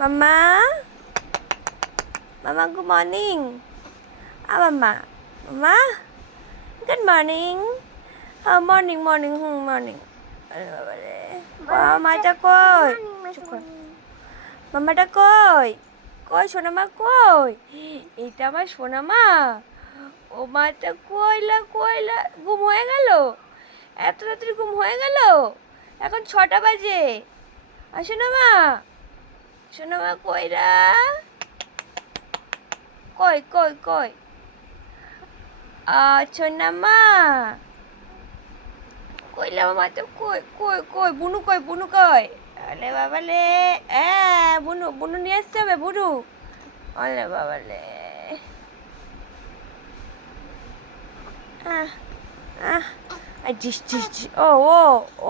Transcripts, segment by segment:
মাম্মা, মাম্মা, good morning. মাম্মা, মাম্মা, good morning. Morning, morning, morning. আরে বাবা রে, মামাটা কই? মাম্মাটা কই? কই সোনামা কই? এইটা আমার সোনামা। ও মাটা কইলা কইলা ঘুম হয়ে গেল? এত রাত্রি ঘুম হয়ে গেল? এখন 6টা বাজে। আর সোনামা, সোনামা কইরা? কই কই কই? সোনামা কইলা মামা তো কই কই কই? বুনু কই? বুনু কই? আলে বাবালে, বুনু বুনু নিয়ে আসতে হবে বুনু। আলে বাবালে, আহ আহ ডিস ডিস ডিস। ও ও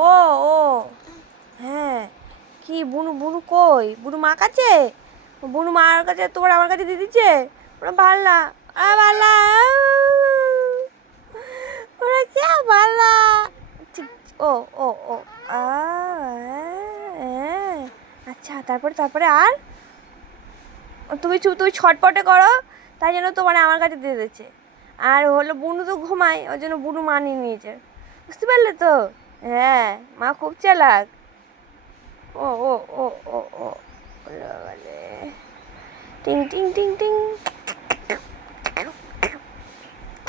ও ও হ্যাঁ, কি বুনু? বুনু কই? বুনু মা কাছে? বুনু মার কাছে তোমার আমার কাছে দিয়ে দিচ্ছে? ওরা ভাল্লা ভাল্লা, ওরা কে ভাল্লা? ও ও ও আ আচ্ছা, তারপরে তারপরে আর তুমি তুমি ছটপটে করো, তাই জন্য তোমার আমার কাছে দিয়ে দিচ্ছে। আর হলো বুনু তো ঘুমায়, ওই জন্য বুনু মানিয়ে নিয়েছে। বুঝতে পারলে তো? হ্যাঁ, মা খুব চালাক। ও ও ও ও ও বাবারে, টিং টিং টিং টিং।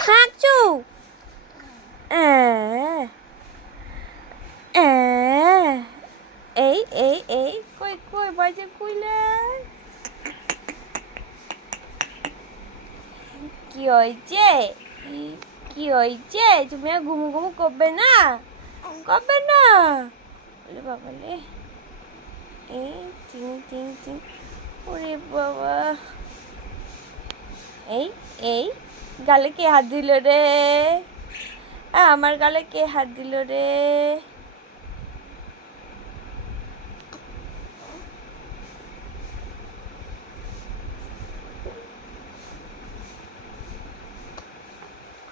হাঁচু এই এই এই কই কই বাজে কইলা? কি হয়েছে? কি হয়েছে? তুমি আর ঘুমু ঘুমু করবে না? করবে না? বলে বাবালে, এই টিং টিং টিং। ওরে বাবা, এই এই গালে কে হাত দিল রে? আমার গালে কে হাত দিল রে?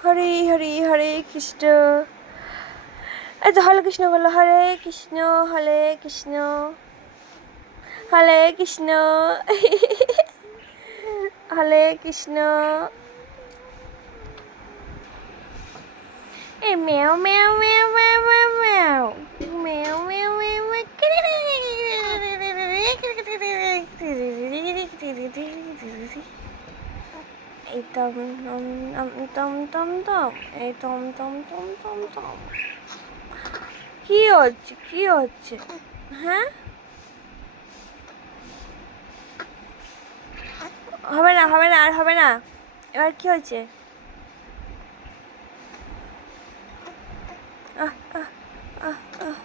হরে হরে হরে কৃষ্ণ। এই তো হরে কৃষ্ণ বলো, হরে কৃষ্ণ হরে কৃষ্ণ হরে কৃষ্ণ হরে কৃষ্ণ। এই মেও meow meow meow meow meow meow meow meow এই Tom Tom Tom Tom Tom, এই Tom Tom Tom Tom Tom. কি হচ্ছে? কি হচ্ছে? হ্যাঁ, হবে না হবে না আর হবে না। এবার কি হয়েছে? আহ আহ আহ আহ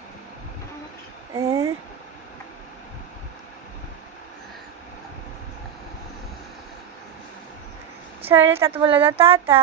শরীরে টাটা বলে দাও, টাটা।